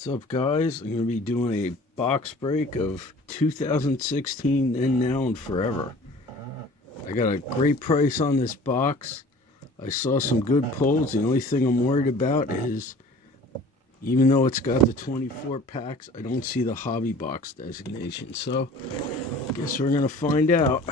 What's up, guys? I'm going to be doing a box break of 2016 Then, Now, and Forever. I got a great price on this box. I saw some good pulls. The only thing I'm worried about is, even though it's got the 24 packs, I don't see the hobby box designation. So, I guess we're going to find out.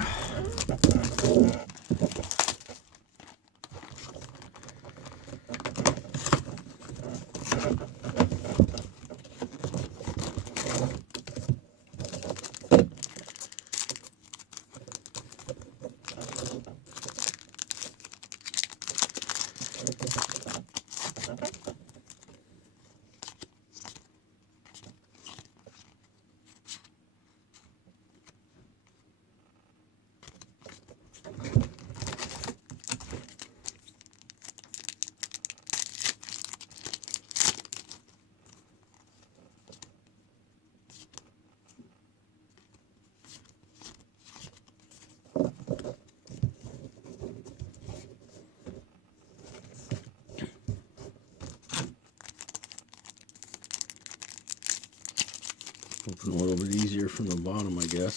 Open a little bit easier from the bottom, I guess.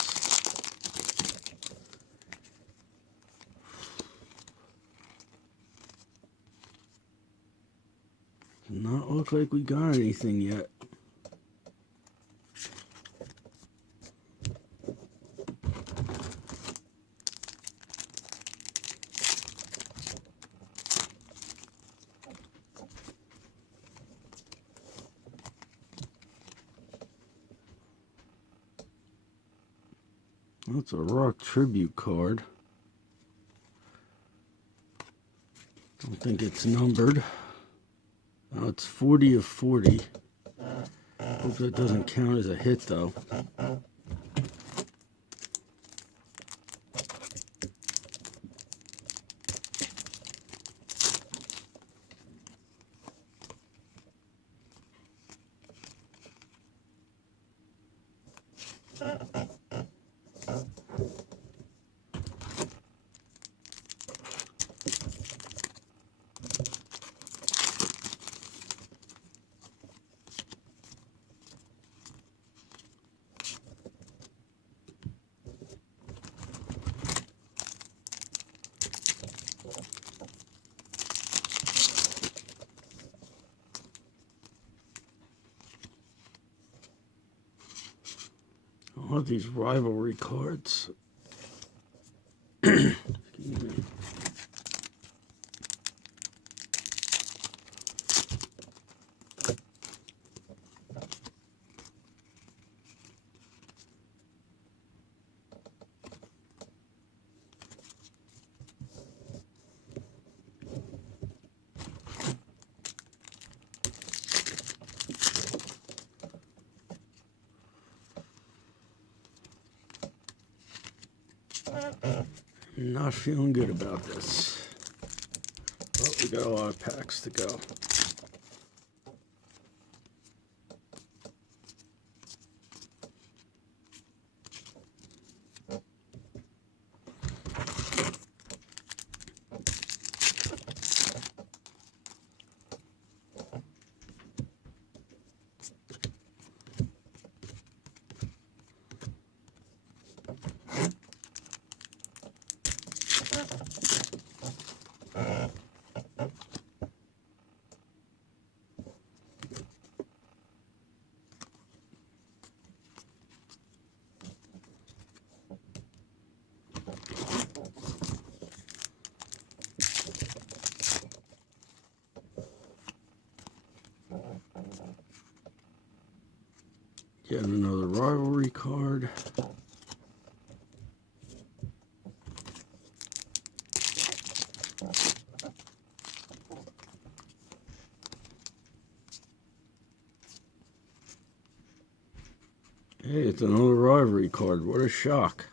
Does not look like we got anything yet. That's a Rock Tribute card. Don't think it's numbered. Oh, it's 40 of 40. Hope that doesn't count as a hit, though. I love these rivalry cards. Excuse me. I'm not feeling good about this. But we got a lot of packs to go. Get another rivalry card. Hey, it's another rivalry card. What a shock.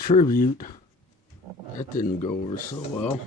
tribute. That didn't go over so well.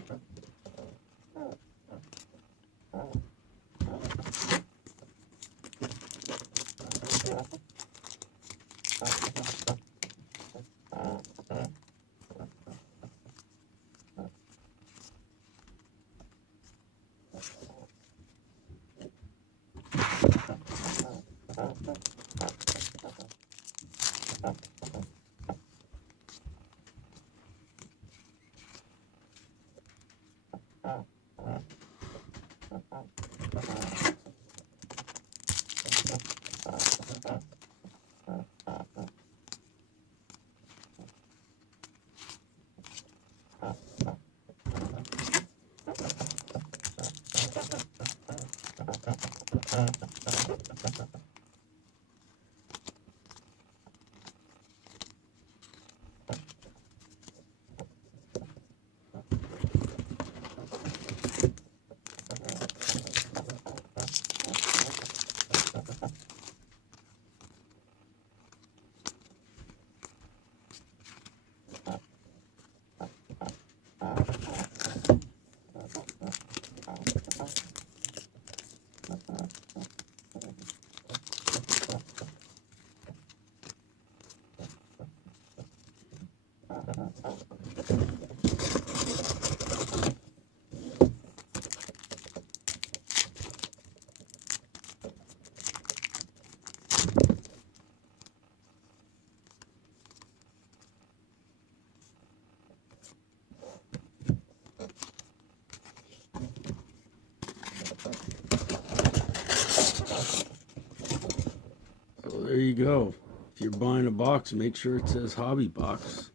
So there you go. If you're buying a box, make sure it says Hobby Box.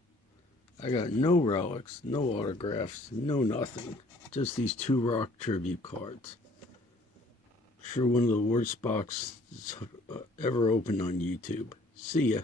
I got no relics, no autographs, no nothing. Just these 2 Rock tribute cards. Sure, one of the worst boxes ever opened on YouTube. See ya.